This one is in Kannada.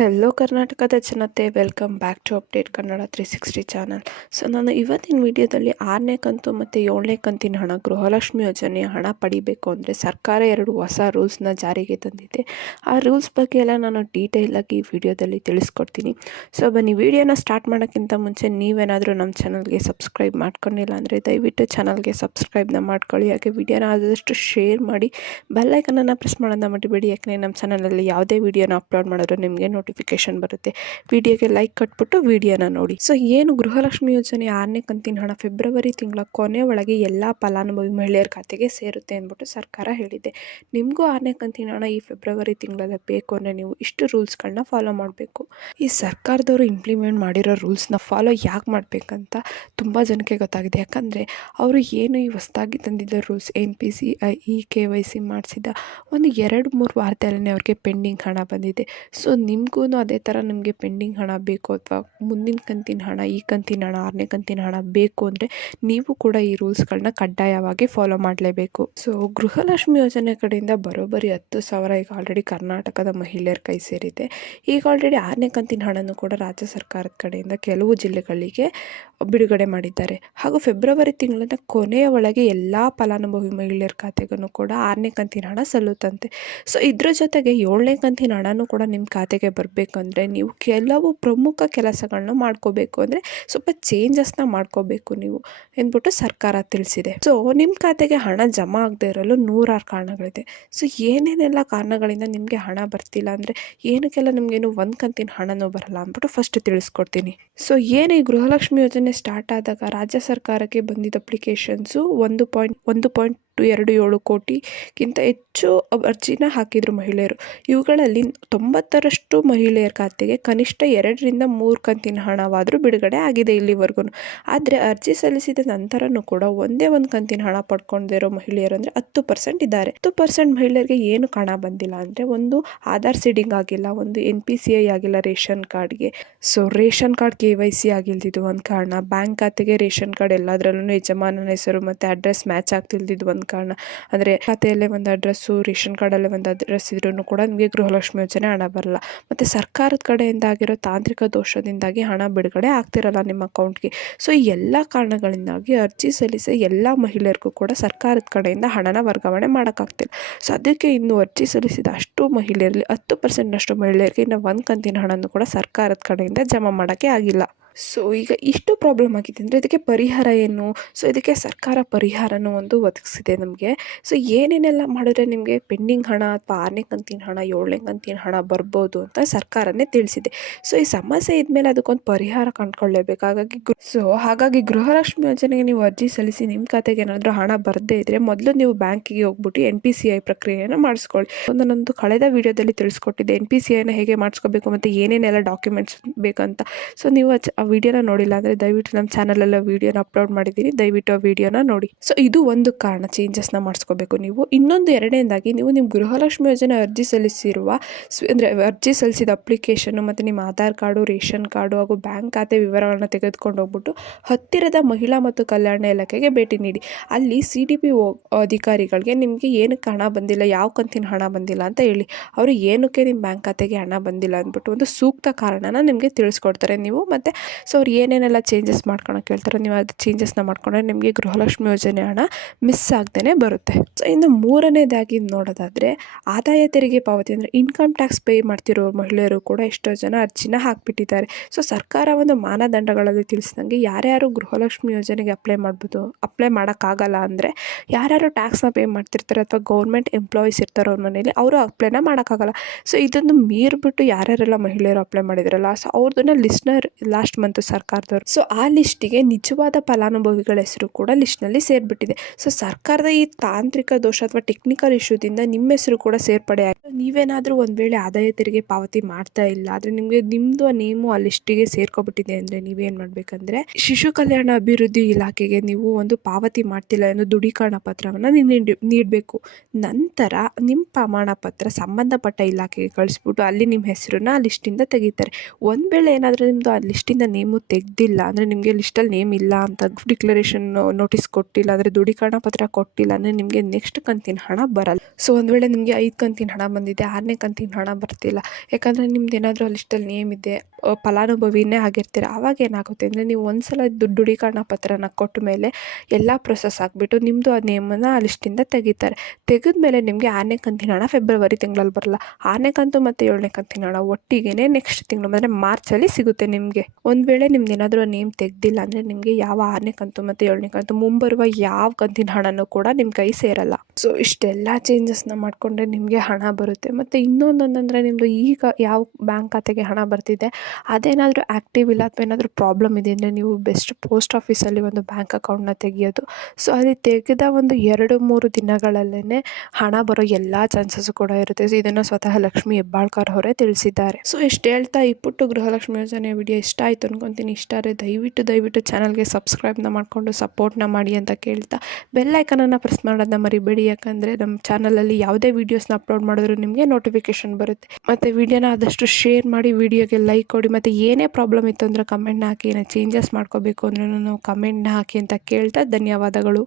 ಹೆಲೋ ಕರ್ನಾಟಕದ ಜನತೆ, welcome back to update Kannada 360 channel. So ನಾನು ಇವತ್ತಿನ ವಿಡಿಯೋದಲ್ಲಿ 6ನೇ ಕಂತು ಮತ್ತು 7ನೇ ಕಂತಿನ ಹಣ, ಗೃಹಲಕ್ಷ್ಮಿ ಯೋಜನೆಯ ಹಣ ಪಡಿಬೇಕು ಅಂದರೆ ಸರ್ಕಾರ 2 ಹೊಸ ರೂಲ್ಸ್ನ ಜಾರಿಗೆ ತಂದಿದೆ. ಆ ರೂಲ್ಸ್ ಬಗ್ಗೆ ಎಲ್ಲ ನಾನು ಡೀಟೇಲಾಗಿ ಈ ವಿಡಿಯೋದಲ್ಲಿ ತಿಳಿಸ್ಕೊಡ್ತೀನಿ. ಸೊ ಬನ್ನಿ, ವಿಡಿಯೋನ ಸ್ಟಾರ್ಟ್ ಮಾಡೋಕ್ಕಿಂತ ಮುಂಚೆ ನೀವೇನಾದರೂ ನಮ್ಮ ಚಾನಲ್ಗೆ ಸಬ್ಸ್ಕ್ರೈಬ್ ಮಾಡ್ಕೊಂಡಿಲ್ಲ ಅಂದರೆ ದಯವಿಟ್ಟು ಚಾನಲ್ಗೆ ಸಬ್ಸ್ಕ್ರೈಬ್ನ ಮಾಡ್ಕೊಳ್ಳಿ. ಹಾಗೆ ವಿಡಿಯೋನ ಆದಷ್ಟು ಶೇರ್ ಮಾಡಿ, ಬೆಲ್ಲೈಕನನ್ನು ಪ್ರೆಸ್ ಮಾಡೋದನ್ನ ಮರಿಬೇಡಿ. ಯಾಕಂದರೆ ನಮ್ಮ ಚಾನಲಲ್ಲಿ ಯಾವುದೇ ವಿಡಿಯೋನ ಅಪ್ಲೋಡ್ ಮಾಡಿದ್ರು ನಿಮಗೆ ನೋಟಿಫಿಕೇಶನ್ ಬರುತ್ತೆ. ವಿಡಿಯೋಗೆ ಲೈಕ್ ಕೊಟ್ಬಿಟ್ಟು ವಿಡಿಯೋನ ನೋಡಿ. ಸೊ ಏನು ಗೃಹಲಕ್ಷ್ಮಿ ಯೋಜನೆ 6ನೇ ಕಂತಿನ ಹಣ ಫೆಬ್ರವರಿ ತಿಂಗಳ ಕೊನೆ ಒಳಗೆ ಎಲ್ಲ ಫಲಾನುಭವಿ ಮಹಿಳೆಯರ ಖಾತೆಗೆ ಸೇರುತ್ತೆ ಅಂದ್ಬಿಟ್ಟು ಸರ್ಕಾರ ಹೇಳಿದೆ. ನಿಮಗೂ 6ನೇ ಕಂತಿನ ಹಣ ಈ ಫೆಬ್ರವರಿ ತಿಂಗಳಲ್ಲಿ ಬೇಕು ಅಂದರೆ ನೀವು ಇಷ್ಟು ರೂಲ್ಸ್ಗಳನ್ನ ಫಾಲೋ ಮಾಡಬೇಕು. ಈ ಸರ್ಕಾರದವರು ಇಂಪ್ಲಿಮೆಂಟ್ ಮಾಡಿರೋ ರೂಲ್ಸ್ನ ಫಾಲೋ ಯಾಕೆ ಮಾಡಬೇಕಂತ ತುಂಬ ಜನಕ್ಕೆ ಗೊತ್ತಾಗಿದೆ. ಯಾಕಂದರೆ ಅವರು ಏನು ಈ ಹೊಸದಾಗಿ ತಂದಿದ್ದ ರೂಲ್ಸ್ NPCI KYC ಮಾಡಿಸಿದ ಒಂದು 2-3 ವಾರದಲ್ಲೇ ಅವ್ರಿಗೆ ಪೆಂಡಿಂಗ್ ಹಣ ಬಂದಿದೆ. ಸೊ ನಿಮಗೂ ಅದೇ ಥರ ನಿಮಗೆ ಪೆಂಡಿಂಗ್ ಹಣ ಬೇಕು ಅಥವಾ ಮುಂದಿನ ಕಂತಿನ ಹಣ, ಈ ಕಂತಿನ ಹಣ, 6ನೇ ಕಂತಿನ ಹಣ ಬೇಕು ಅಂದರೆ ನೀವು ಕೂಡ ಈ ರೂಲ್ಸ್ಗಳನ್ನ ಕಡ್ಡಾಯವಾಗಿ ಫಾಲೋ ಮಾಡಲೇಬೇಕು. ಸೊ ಗೃಹಲಕ್ಷ್ಮಿ ಯೋಜನೆ ಕಡೆಯಿಂದ ಬರೋಬ್ಬರಿ 10,000 ಈಗ ಆಲ್ರೆಡಿ ಕರ್ನಾಟಕದ ಮಹಿಳೆಯರ ಕೈ ಸೇರಿದೆ. ಈಗ ಆಲ್ರೆಡಿ 6ನೇ ಕಂತಿನ ಹಣನೂ ಕೂಡ ರಾಜ್ಯ ಸರ್ಕಾರದ ಕಡೆಯಿಂದ ಕೆಲವು ಜಿಲ್ಲೆಗಳಿಗೆ ಬಿಡುಗಡೆ ಮಾಡಿದ್ದಾರೆ. ಹಾಗೂ ಫೆಬ್ರವರಿ ತಿಂಗಳಿನ ಕೊನೆಯ ಒಳಗೆ ಎಲ್ಲ ಫಲಾನುಭವಿ ಮಹಿಳೆಯರ ಖಾತೆಗೂ ಕೂಡ 6ನೇ ಕಂತಿನ ಹಣ ಸಲ್ಲುತ್ತಂತೆ. ಸೊ ಇದ್ರ ಜೊತೆಗೆ 7ನೇ ಕಂತಿನ ಹಣನೂ ಕೂಡ ನಿಮ್ಮ ಖಾತೆಗೆ ಬರಬೇಕಂದ್ರೆ ನೀವು ಕೆಲವು ಪ್ರಮುಖ ಕೆಲಸಗಳನ್ನ ಮಾಡ್ಕೋಬೇಕು, ಅಂದರೆ ಸ್ವಲ್ಪ ಚೇಂಜಸ್ನ ಮಾಡ್ಕೋಬೇಕು ನೀವು ಎಂದ್ಬಿಟ್ಟು ಸರ್ಕಾರ ತಿಳಿಸಿದೆ. ಸೊ ನಿಮ್ಮ ಖಾತೆಗೆ ಹಣ ಜಮಾ ಆಗದೆ ಇರಲು 100 ಕಾರಣಗಳಿದೆ. ಸೊ ಏನೇನೆಲ್ಲ ಕಾರಣಗಳಿಂದ ನಿಮಗೆ ಹಣ ಬರ್ತಿಲ್ಲ ಅಂದರೆ ಏನಕ್ಕೆಲ್ಲ ನಿಮಗೇನು ಒಂದು ಕಂತಿನ ಹಣನೂ ಬರಲ್ಲ ಅಂದ್ಬಿಟ್ಟು ಫಸ್ಟ್ ತಿಳಿಸ್ಕೊಡ್ತೀನಿ. ಸೊ ಏನು ಈ ಗೃಹಲಕ್ಷ್ಮಿ ಯೋಜನೆ ಸ್ಟಾರ್ಟ್ ಆದಾಗ ರಾಜ್ಯ ಸರ್ಕಾರಕ್ಕೆ ಬಂದಿದ್ದ ಅಪ್ಲಿಕೇಶನ್ಸು 1.27 ಕೋಟಿಗಿಂತ ಹೆಚ್ಚು ಅರ್ಜಿನ ಹಾಕಿದ್ರು ಮಹಿಳೆಯರು. ಇವುಗಳಲ್ಲಿ 90% ಮಹಿಳೆಯರ ಖಾತೆಗೆ ಕನಿಷ್ಠ 2ರಿಂದ 3 ಕಂತಿನ ಹಣವಾದರೂ ಬಿಡುಗಡೆ ಆಗಿದೆ ಇಲ್ಲಿವರೆಗೂ. ಆದರೆ ಅರ್ಜಿ ಸಲ್ಲಿಸಿದ ನಂತರನೂ ಕೂಡ ಒಂದೇ ಒಂದು ಕಂತಿನ ಹಣ ಪಡ್ಕೊಂಡಿರೋ ಮಹಿಳೆಯರು ಅಂದರೆ 10% ಇದ್ದಾರೆ. 10% ಮಹಿಳೆಯರಿಗೆ ಏನು ಹಣ ಬಂದಿಲ್ಲ ಅಂದರೆ, ಒಂದು ಆಧಾರ್ ಸೀಡಿಂಗ್ ಆಗಿಲ್ಲ, ಒಂದು NPCI ಆಗಿಲ್ಲ ರೇಷನ್ ಕಾರ್ಡ್ಗೆ. ಸೊ ರೇಷನ್ ಕಾರ್ಡ್ KYC ಆಗಿಲ್ದಿದ್ದು ಒಂದು ಕಾರಣ, ಬ್ಯಾಂಕ್ ಖಾತೆಗೆ ರೇಷನ್ ಕಾರ್ಡ್ ಎಲ್ಲದರಲ್ಲೂ ಯಜಮಾನನ ಹೆಸರು ಮತ್ತು ಅಡ್ರೆಸ್ ಮ್ಯಾಚ್ ಆಗ್ತಿಲ್ದಿದ್ದು ಒಂದು ಕಾರಣ. ಅಂದರೆ ಖಾತೆಯಲ್ಲೇ ಒಂದು ಅಡ್ರೆಸ್ಸು, ರೇಷನ್ ಕಾರ್ಡಲ್ಲೇ ಒಂದು ಅಡ್ರೆಸ್ ಇದ್ರೂ ಕೂಡ ನಿಮಗೆ ಗೃಹಲಕ್ಷ್ಮಿ ಯೋಜನೆ ಹಣ ಬರಲ್ಲ. ಮತ್ತು ಸರ್ಕಾರದ ಕಡೆಯಿಂದ ಆಗಿರೋ ತಾಂತ್ರಿಕ ದೋಷದಿಂದಾಗಿ ಹಣ ಬಿಡುಗಡೆ ಆಗ್ತಿರಲ್ಲ ನಿಮ್ಮ ಅಕೌಂಟ್ಗೆ. ಸೊ ಈ ಎಲ್ಲ ಕಾರಣಗಳಿಂದಾಗಿ ಅರ್ಜಿ ಸಲ್ಲಿಸಿ ಎಲ್ಲ ಮಹಿಳೆಯರಿಗೂ ಕೂಡ ಸರ್ಕಾರದ ಕಡೆಯಿಂದ ಹಣನ ವರ್ಗಾವಣೆ ಮಾಡೋಕ್ಕಾಗ್ತಿಲ್ಲ. ಸೊ ಅದಕ್ಕೆ ಇನ್ನು ಅರ್ಜಿ ಸಲ್ಲಿಸಿದ ಅಷ್ಟು ಮಹಿಳೆಯರಲ್ಲಿ 10%ನಷ್ಟು ಮಹಿಳೆಯರಿಗೆ ಇನ್ನು ಒಂದು ಕಂತಿನ ಹಣನೂ ಕೂಡ ಸರ್ಕಾರದ ಕಡೆಯಿಂದ ಜಮಾ ಮಾಡೋಕ್ಕೆ ಆಗಿಲ್ಲ. ಸೊ ಈಗ ಇಷ್ಟು ಪ್ರಾಬ್ಲಮ್ ಆಗಿದೆ ಅಂದರೆ ಇದಕ್ಕೆ ಪರಿಹಾರ ಏನು? ಸೊ ಇದಕ್ಕೆ ಸರ್ಕಾರ ಪರಿಹಾರನೂ ಒಂದು ಒದಗಿಸಿದೆ ನಮಗೆ. ಸೊ ಏನೇನೆಲ್ಲ ಮಾಡಿದ್ರೆ ನಿಮಗೆ ಪೆಂಡಿಂಗ್ ಹಣ ಅಥವಾ 6ನೇ ಕಂತಿನ ಹಣ, 7ನೇ ಕಂತಿನ ಹಣ ಬರ್ಬೋದು ಅಂತ ಸರ್ಕಾರನೇ ತಿಳಿಸಿದೆ. ಸೊ ಈ ಸಮಸ್ಯೆ ಇದ್ಮೇಲೆ ಅದಕ್ಕೊಂದು ಪರಿಹಾರ ಕಂಡುಕೊಳ್ಳೇಬೇಕು. ಹಾಗಾಗಿ ಗೃಹಲಕ್ಷ್ಮಿ ಯೋಜನೆಗೆ ನೀವು ಅರ್ಜಿ ಸಲ್ಲಿಸಿ ನಿಮ್ಮ ಖಾತೆಗೆ ಏನಾದರೂ ಹಣ ಬರದೇ ಇದ್ದರೆ ಮೊದಲು ನೀವು ಬ್ಯಾಂಕಿಗೆ ಹೋಗ್ಬಿಟ್ಟು NPCI ಪ್ರಕ್ರಿಯೆಯನ್ನು ಮಾಡಿಸ್ಕೊಳ್ಳಿ. ನನ್ನೊಂದು ಕಳೆದ ವಿಡಿಯೋದಲ್ಲಿ ತಿಳಿಸ್ಕೊಟ್ಟಿದ್ದೆ NPCIನ ಹೇಗೆ ಮಾಡಿಸ್ಕೋಬೇಕು ಮತ್ತು ಏನೇನೆಲ್ಲ ಡಾಕ್ಯುಮೆಂಟ್ಸ್ ಬೇಕಂತ. ಸೊ ನೀವು ಆ ವಿಡಿಯೋನ ನೋಡಿಲ್ಲ ಅಂದರೆ ದಯವಿಟ್ಟು ನಮ್ಮ ಚಾನಲಲ್ಲಿ ವಿಡಿಯೋನ ಅಪ್ಲೋಡ್ ಮಾಡಿದ್ದೀನಿ, ದಯವಿಟ್ಟು ಆ ವಿಡಿಯೋನ ನೋಡಿ. ಸೊ ಇದು ಒಂದು ಕಾರಣ, ಚೇಂಜಸ್ನ ಮಾಡಿಸ್ಕೋಬೇಕು ನೀವು. ಇನ್ನೊಂದು ಎರಡನೇದಾಗಿ ನೀವು ನಿಮ್ಮ ಗೃಹಲಕ್ಷ್ಮಿ ಯೋಜನೆ ಅರ್ಜಿ ಸಲ್ಲಿಸಿರುವ ಅಂದರೆ ಅರ್ಜಿ ಸಲ್ಲಿಸಿದ ಅಪ್ಲಿಕೇಶನ್ನು ಮತ್ತು ನಿಮ್ಮ ಆಧಾರ್ ಕಾರ್ಡು, ರೇಷನ್ ಕಾರ್ಡು ಹಾಗೂ ಬ್ಯಾಂಕ್ ಖಾತೆ ವಿವರಗಳನ್ನ ತೆಗೆದುಕೊಂಡು ಹೋಗ್ಬಿಟ್ಟು ಹತ್ತಿರದ ಮಹಿಳಾ ಮತ್ತು ಕಲ್ಯಾಣ ಇಲಾಖೆಗೆ ಭೇಟಿ ನೀಡಿ. ಅಲ್ಲಿ CDPO ಅಧಿಕಾರಿಗಳಿಗೆ ನಿಮಗೆ ಏನಕ್ಕೆ ಹಣ ಬಂದಿಲ್ಲ, ಯಾವ ಕಂತಿನ ಹಣ ಬಂದಿಲ್ಲ ಅಂತ ಹೇಳಿ. ಅವರು ಏನಕ್ಕೆ ನಿಮ್ಮ ಬ್ಯಾಂಕ್ ಖಾತೆಗೆ ಹಣ ಬಂದಿಲ್ಲ ಅಂದ್ಬಿಟ್ಟು ಒಂದು ಸೂಕ್ತ ಕಾರಣನ ನಿಮಗೆ ತಿಳಿಸ್ಕೊಡ್ತಾರೆ ನೀವು. ಮತ್ತು ಸೊ ಅವ್ರು ಏನೇನೆಲ್ಲ ಚೇಂಜಸ್ ಮಾಡ್ಕೊಳಕ್ಕೆ ಹೇಳ್ತಾರೆ ನೀವು ಅದು ಚೇಂಜಸ್ನ ಮಾಡ್ಕೊಂಡ್ರೆ ನಿಮಗೆ ಗೃಹಲಕ್ಷ್ಮಿ ಯೋಜನೆ ಹಣ ಮಿಸ್ ಆಗ್ದೇ ಬರುತ್ತೆ. ಸೊ ಇನ್ನು ಮೂರನೇದಾಗಿ ನೋಡೋದಾದರೆ ಆದಾಯ ತೆರಿಗೆ ಪಾವತಿ ಅಂದರೆ ಇನ್ಕಮ್ ಟ್ಯಾಕ್ಸ್ ಪೇ ಮಾಡ್ತಿರೋ ಮಹಿಳೆಯರು ಕೂಡ ಎಷ್ಟೋ ಜನ ಅರ್ಜಿನ ಹಾಕಿಬಿಟ್ಟಿದ್ದಾರೆ. ಸೊ ಸರ್ಕಾರ ಒಂದು ಮಾನದಂಡಗಳಲ್ಲಿ ತಿಳಿಸಿದಂಗೆ ಯಾರ್ಯಾರು ಗೃಹಲಕ್ಷ್ಮಿ ಯೋಜನೆಗೆ ಅಪ್ಲೈ ಮಾಡೋಕ್ಕಾಗಲ್ಲ ಅಂದರೆ ಯಾರ್ಯಾರು ಟ್ಯಾಕ್ಸ್ನ ಪೇ ಮಾಡ್ತಿರ್ತಾರೆ ಅಥವಾ ಗೌರ್ಮೆಂಟ್ ಎಂಪ್ಲಾಯೀಸ್ ಇರ್ತಾರೋ ಅವ್ರ ಮನೇಲಿ ಅವರು ಅಪ್ಲೈನ ಮಾಡೋಕ್ಕಾಗಲ್ಲ. ಸೊ ಇದನ್ನು ಮೀರಿಬಿಟ್ಟು ಯಾರ್ಯಾರೆಲ್ಲ ಮಹಿಳೆಯರು ಅಪ್ಲೈ ಮಾಡಿದಾರಲ್ಲ, ಸೊ ಅವ್ರದನ್ನ ಲಿಸ್ಟ್ನ ಲಾಸ್ಟ್ ಮಂತ್ ಸರ್ಕಾರದವರು. ಸೊ ಆ ಲಿಸ್ಟಿಗೆ ನಿಜವಾದ ಫಲಾನುಭವಿಗಳ ಹೆಸರು ಕೂಡ ಲಿಸ್ಟ್ನಲ್ಲಿ ಸೇರಿಬಿಟ್ಟಿದೆ. ಸೊ ಸರ್ಕಾರದ ಈ ತಾಂತ್ರಿಕ ದೋಷ ಅಥವಾ ಟೆಕ್ನಿಕಲ್ ಇಶ್ಯೂದಿಂದ ನಿಮ್ಮ ಹೆಸರು ಕೂಡ ಸೇರ್ಪಡೆ ಆಗಿದೆ. ನೀವೇನಾದರೂ ಒಂದು ವೇಳೆ ಆದಾಯ ತೆರಿಗೆ ಪಾವತಿ ಮಾಡ್ತಾ ಇಲ್ಲ ಆದರೆ ನಿಮ್ಮದು ನೇಮು ಆ ಲಿಸ್ಟಿಗೆ ಸೇರ್ಕೊಬಿಟ್ಟಿದೆ ಅಂದರೆ ನೀವೇನು ಮಾಡಬೇಕಂದ್ರೆ ಶಿಶು ಕಲ್ಯಾಣ ಅಭಿವೃದ್ಧಿ ಇಲಾಖೆಗೆ ನೀವು ಒಂದು ಪಾವತಿ ಮಾಡ್ತಿಲ್ಲ ಎಂದು ದೃಢೀಕರಣ ಪತ್ರವನ್ನು ನೀಡಬೇಕು. ನಂತರ ನಿಮ್ಮ ಪ್ರಮಾಣ ಪತ್ರ ಸಂಬಂಧಪಟ್ಟ ಇಲಾಖೆಗೆ ಕಳಿಸ್ಬಿಟ್ಟು ಅಲ್ಲಿ ನಿಮ್ಮ ಹೆಸರನ್ನ ಆ ಲಿಸ್ಟಿಂದ ತೆಗಿತಾರೆ. ಒಂದು ವೇಳೆ ಏನಾದರೂ ನಿಮ್ಮದು ಆ ಲಿಸ್ಟಿಂದ ನೇಮು ತೆಗೆದಿಲ್ಲ ಅಂದರೆ ನಿಮಗೆ ಲಿಸ್ಟಲ್ಲಿ ನೇಮ್ ಇಲ್ಲ ಅಂತ ಡಿಕ್ಲರೇಷನ್ ನೋಟಿಸ್ ಕೊಟ್ಟಿಲ್ಲ ಅಂದರೆ ದೃಢೀಕರಣ ಪತ್ರ ಕೊಟ್ಟಿಲ್ಲ ಅಂದರೆ ನಿಮಗೆ ನೆಕ್ಸ್ಟ್ ಕಂತಿನ ಹಣ ಬರಲ್ಲ. ಸೊ ಒಂದು ವೇಳೆ ನಿಮಗೆ 5 ಕಂತಿನ ಹಣ ಬಂದಿದೆ, 6ನೇ ಕಂತಿನ ಹಣ ಬರ್ತಿಲ್ಲ, ಯಾಕಂದರೆ ನಿಮ್ದು ಏನಾದರೂ ಆ ಲಿಸ್ಟಲ್ಲಿ ನೇಮ್ ಇದೆ, ಫಲಾನುಭವಿನೇ ಆಗಿರ್ತೀರ. ಆವಾಗ ಏನಾಗುತ್ತೆ ಅಂದರೆ ನೀವು ಒಂದು ಸಲ ದೃಢೀಕರಣ ಪತ್ರನ ಕೊಟ್ಟ ಮೇಲೆ ಎಲ್ಲ ಪ್ರೊಸೆಸ್ ಆಗಿಬಿಟ್ಟು ನಿಮ್ಮದು ಆ ನೇಮನ್ನು ಆ ಲಿಸ್ಟಿಂದ ತೆಗಿತಾರೆ. ತೆಗೆದ್ಮೇಲೆ ನಿಮಗೆ 6ನೇ ಕಂತಿನ ಹಣ ಫೆಬ್ರವರಿ ತಿಂಗಳಲ್ಲಿ ಬರಲ್ಲ. 6ನೇ ಕಂತು ಮತ್ತು 7ನೇ ಕಂತಿನ ಹಣ ಒಟ್ಟಿಗೆ ನೆಕ್ಸ್ಟ್ ತಿಂಗಳು ಅಂದರೆ ಮಾರ್ಚಲ್ಲಿ ಸಿಗುತ್ತೆ ನಿಮಗೆ. ಒಂದು ವೇಳೆ ನಿಮ್ದು ಏನಾದರೂ ನೇಮ್ ತೆಗೆದಿಲ್ಲ ಅಂದರೆ ನಿಮಗೆ ಯಾವ 6ನೇ ಕಂತು ಮತ್ತು 7ನೇ ಕಂತು ಮುಂಬರುವ ಯಾವ ಕಂತಿನ ಹಣನೂ ಕೂಡ ನಿಮ್ಮ ಕೈ ಸೇರಲ್ಲ. ಸೊ ಇಷ್ಟೆಲ್ಲ ಚೇಂಜಸ್ನ ಮಾಡಿಕೊಂಡ್ರೆ ನಿಮಗೆ ಹಣ ಬರುತ್ತೆ. ಮತ್ತು ಇನ್ನೊಂದೊಂದಂದರೆ ನಿಮ್ಮದು ಈಗ ಯಾವ ಬ್ಯಾಂಕ್ ಖಾತೆಗೆ ಹಣ ಬರ್ತಿದೆ ಅದೇನಾದರೂ ಆ್ಯಕ್ಟಿವ್ ಇಲ್ಲ ಅಥವಾ ಏನಾದರೂ ಪ್ರಾಬ್ಲಮ್ ಇದೆ ಅಂದರೆ ನೀವು ಬೆಸ್ಟ್ ಪೋಸ್ಟ್ ಆಫೀಸಲ್ಲಿ ಒಂದು ಬ್ಯಾಂಕ್ ಅಕೌಂಟ್ನ ತೆಗೆಯೋದು. ಸೊ ಅಲ್ಲಿ ತೆಗೆದ ಒಂದು 2-3 ದಿನಗಳಲ್ಲೇ ಹಣ ಬರೋ ಎಲ್ಲ ಚಾನ್ಸಸ್ಸು ಕೂಡ ಇರುತ್ತೆ. ಸೊ ಇದನ್ನು ಸ್ವತಃ ಲಕ್ಷ್ಮೀ ಹೆಬ್ಬಾಳ್ಕರ್ ಅವರೇ ತಿಳಿಸಿದ್ದಾರೆ. ಸೊ ಇಷ್ಟು ಹೇಳ್ತಾ ಈ ಪುಟ್ಟು ಗೃಹಲಕ್ಷ್ಮಿ ಯೋಜನೆ ವಿಡಿಯೋ ಇಷ್ಟ ಆಯಿತು ಅನ್ಕೊತೀನಿ. ಇಷ್ಟ ಆದರೆ ದಯವಿಟ್ಟು ಚಾನಲ್ಗೆ ಸಬ್ಸ್ಕ್ರೈಬ್ನ ಮಾಡಿಕೊಂಡು ಸಪೋರ್ಟ್ನ ಮಾಡಿ ಅಂತ ಕೇಳ್ತಾ ಬೆಲ್ ಐಕನನ್ನು ಪ್ರೆಸ್ ಮಾಡೋದನ್ನ ಮರಿಬೇಡಿ. ಯಾಕಂದರೆ ನಮ್ಮ ಚಾನಲಲ್ಲಿ ಯಾವುದೇ ವೀಡಿಯೋಸ್ನ ಅಪ್ಲೋಡ್ ಮಾಡಿದ್ರು ನಿಮಗೆ ನೋಟಿಫಿಕೇಷನ್ ಬರುತ್ತೆ. ಮತ್ತು ವಿಡಿಯೋನ ಆದಷ್ಟು ಶೇರ್ ಮಾಡಿ, ವಿಡಿಯೋಗೆ ಲೈಕ್ ಕೊಡಿ. ಮತ್ತು ಏನೇ ಪ್ರಾಬ್ಲಮ್ ಇತ್ತು ಅಂದರೆ ಕಮೆಂಟ್ನ ಹಾಕಿ, ಏನೋ ಚೇಂಜಸ್ ಮಾಡ್ಕೋಬೇಕು ಅಂದ್ರೂ ಕಮೆಂಟ್ನ ಹಾಕಿ ಅಂತ ಕೇಳ್ತಾ ಧನ್ಯವಾದಗಳು.